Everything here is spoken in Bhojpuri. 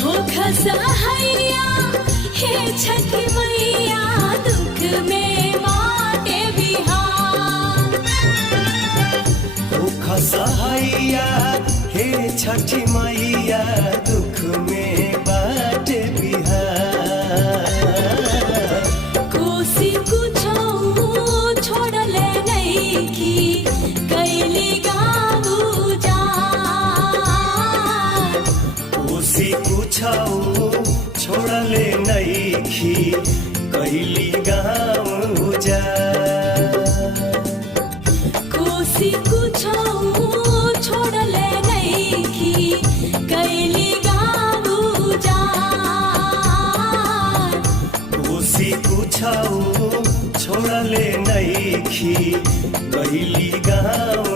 हो खसहैया हे छठी मैया दुख में बाटे बिहार। हो खसहैया हे छठी मैया दुख में बाटे बिहार। कोसी कुछो छोड़ले नइखी कैली गाँव उजाड़। कोसी कुछो छोड़ले नइखी कैली गाँव उजाड़। कोसी कुछो छोड़ले नइखी कैली गाँव उजाड़। कोसी कुछो छोड़ले नइखी कैली गाँव